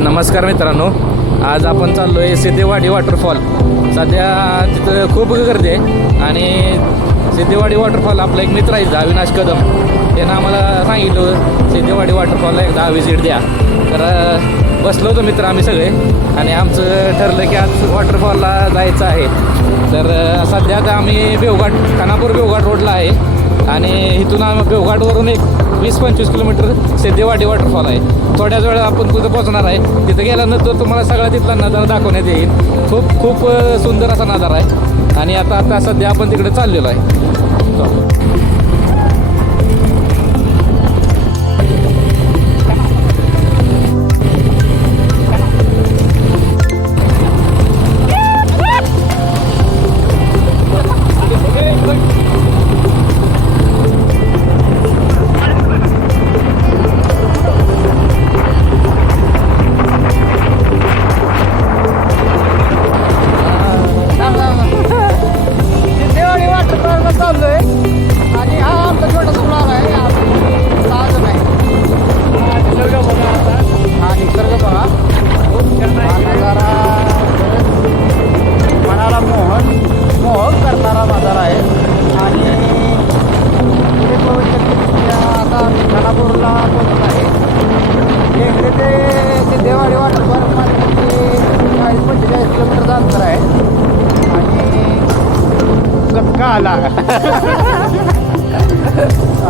नमस्कार मित्रांनो आज आपण चाललो आहे सिद्धेवाडी वॉटरफॉल सध्या तिथं खूप गर्दी आहे आणि सिद्धेवाडी वॉटरफॉल आपला एक मित्र आहे अविनाश कदम. त्यानं आम्हाला सांगितलं सिद्धेवाडी वॉटरफॉलला एकदा व्हिजिट द्या. तर बसलो होतो मित्र आम्ही सगळे आणि आमचं ठरलं की आज वॉटरफॉलला जायचं आहे. तर सध्या आता आम्ही बेवघाट खानापूर बेवघाट रोडला आहे आणि इथून आम्ही बेवघाटवरून एक वीस पंचवीस किलोमीटर सिद्धेवाडी वॉटरफॉल आहे. थोड्याच वेळा आपण तिथं पोहोचणार आहे. तिथं गेल्यानंतर तुम्हाला सगळा तिथला नजारा दाखवण्यात येईल. खूप खूप सुंदर असा नजारा आहे. आणि आता आता सध्या आपण तिकडे चाललेलो आहे. गटका आला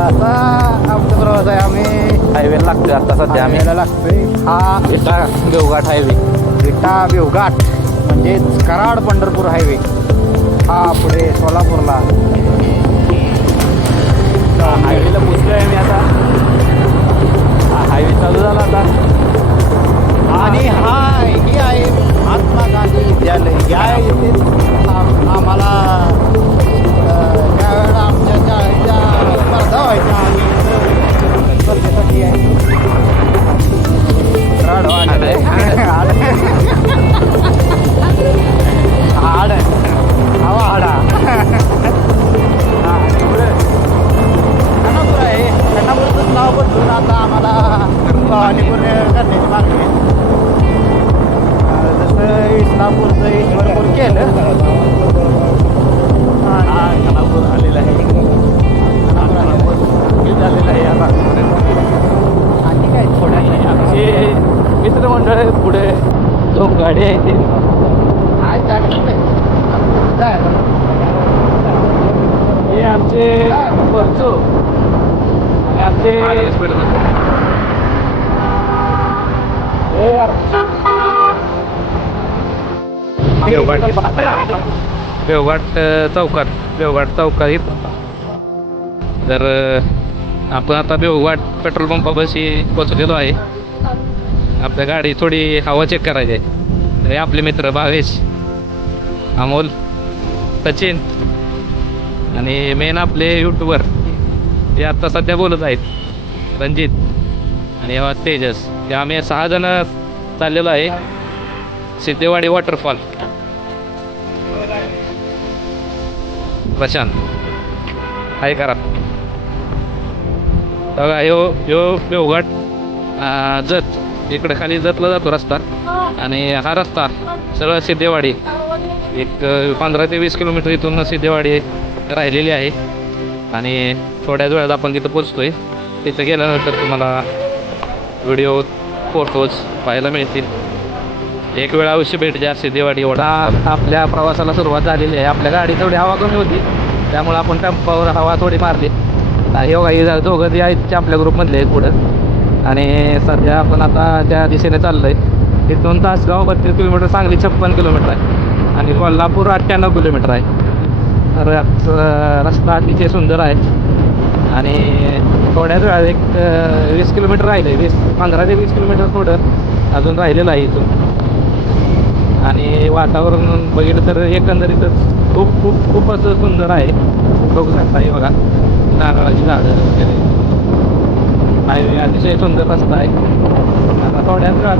आता आमचा प्रवास आहे आम्ही हायवे लागतोय आता सध्या आम्ही. हायवेला लागतोय. हा इटा देवघाट हायवे. विटा बेवघाट म्हणजेच कराड पंढरपूर हायवे. हा पुढे सोलापूरला. हायवेला पोचलो आहे मी आता हायवे चालू झाला आता. आणि हा ही आहे महात्मा गांधी विद्यालय. या आम- आम्हाला आमचे वरचो आणि आमचे बेवघाट अ, चौकात. बेवघाट चौकात इथं. तर आपण आता बेवघाट पेट्रोल पंपापाशी पोचलेलो आहे. आपल्या गाडी थोडी हवा चेक करायची आहे. आपले मित्र भावेश अमोल सचिन आणि मेन आपले यूट्यूबर हे आत्ता सध्या बोलत आहेत. रणजित आणि हा तेजस. हे आम्ही सहा जण चाललेलो आहे. सिद्धेवाडी वॉटरफॉल प्रशांत. हाय करा. बघा ह्यो बेवघाट अं, जत. इकडे खाली जतला जातो रस्ता. आणि हा रस्ता सरळ सिद्धेवाडी. एक पंधरा ते वीस किलोमीटर इथून सिद्धेवाडी राहिलेली आहे. आणि थोड्याच वेळात आपण तिथं पोचतो आहे तिथं गेल्यानंतर तुम्हाला व्हिडिओ फोटोज पाहायला मिळतील. एक वेळा अवश्य भेट द्या सिद्धेवाडी एवढा आपल्या प्रवासाला सुरुवात झालेली आहे. आपल्या गाडी थोडी हवा कमी होती. त्यामुळे आपण टॅम्पावर हवा थोडी मारली. हे बघा दोघं जे आहेत ते आपल्या ग्रुपमधले आहेत पुढं. आणि सध्या आपण आता त्या दिशेने चाललो आहे तिथून तासगाव बत्तीस किलोमीटर सांगली छप्पन किलोमीटर आहे. आणि कोल्हापूर अठ्ठ्याण्णव किलोमीटर आहे. तर रस्ता अतिशय सुंदर आहे. आणि थोड्याच वेळात एक वीस किलोमीटर राहिलं आहे वीस पंधरा ते वीस किलोमीटर थोडं अजून राहिलेलं आहे इथून. आणि वातावरण बघितलं तर एकंदरीतच खूप खूप खूप असं सुंदर आहे. बघू शकता हे बघा. नारळाची झाडं वगैरे. हायवे अतिशय सुंदर रस्ता आहे. आता थोड्याच वेळात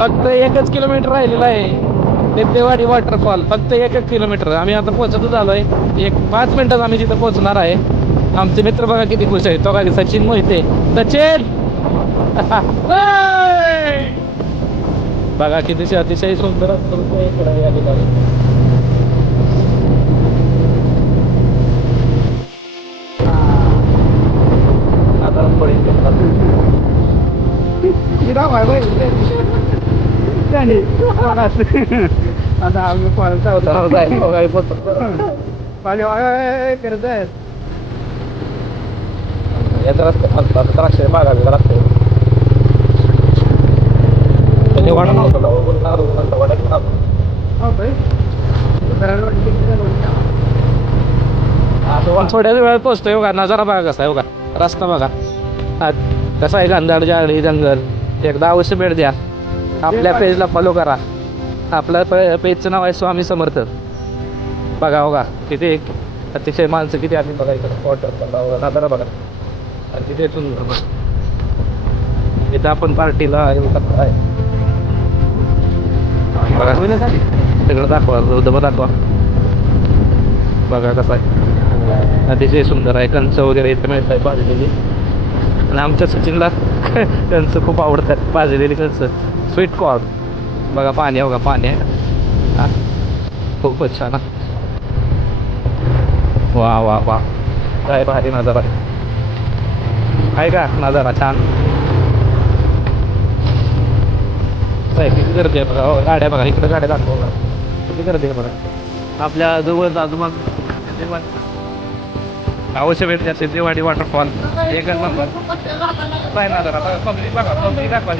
फक्त एकच किलोमीटर राहिलेलं आहे. सिद्धेवाडी वॉटरफॉल फक्त एकच किलोमीटर. आम्ही आता पोहोचतच आलो आहे एक पाच मिनटात आम्ही तिथं पोहोचणार आहे. आमचे मित्र बघा किती खुश आहे तो काय सचिन मोहिते. सचिन! बघा किती अतिशय सुंदर असतो या ठिकाणी. आता पडेल आता आम्ही पळता पाणी करत आहेत याचा रस्ता द्राक्ष म्हणजे नव्हतं आपण थोड्याच वेळात पोहोचतोय बघा. नजारा बघा कसा आहे बघा. रस्ता बघा. हा कसा आहे गंधाड जाळी जंगल. एकदा अवश्य भेट द्या. आपल्या पेजला फॉलो करा. आपल्या पे पेजचं नाव आहे स्वामी समर्थ. बघा बघा तिथे एक अतिशय माणसं किती आली बघा इकडं. वॉटर नजारा बघा. आणि तिथे सुंदर बघा. इथं आपण पार्टीला हे आहे. बघा. सगळं दाखवा धबधबा दाखवा. बघा कसं आहे. अतिशय सुंदर आहे. कंच वगैरे इथं मिळत आहे भाजलेली आणि आमच्या सचिनला कंच खूप आवडतात. भाजलेली कंच. Sweet corn. बघा पाणी बघा पाणी आहे. खूपच छान वा वा वा. काय भारी नजारा. आहे का नजारा छान? सायकल किती गर्दी आहे बघा. हो, गाड्या बघा इकडे गाड्या दाखव बघा. किती गर्दी आहे बघा. आपल्या जवळ आजूबाजू. अवश्य भेट जाते दिवाळी वॉटरफॉल एक नंबर काय नजारा? पब्लिक बघा पब्लिक दाखवा.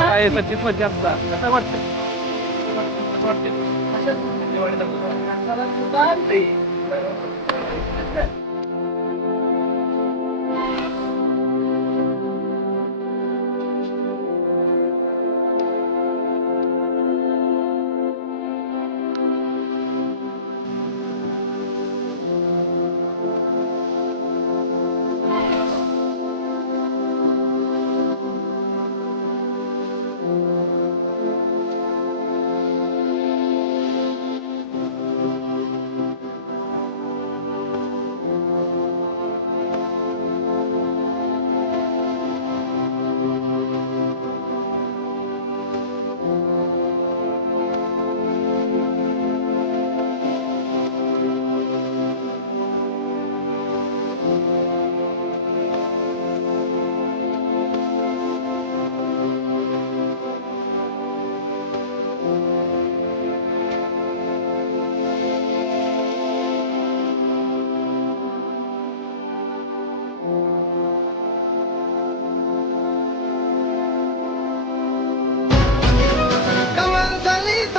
काय सचिन मजा असता कसं वाटतं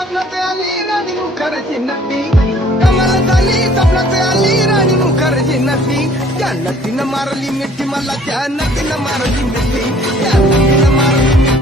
स्वप्नात आली राणी मुखर्जी नटी. कमल झाली स्वप्नात आली राणी मुखर्जी नटी. त्या नटीनं मारली मिठी मला त्या नटीनं मारली मिठी. त्या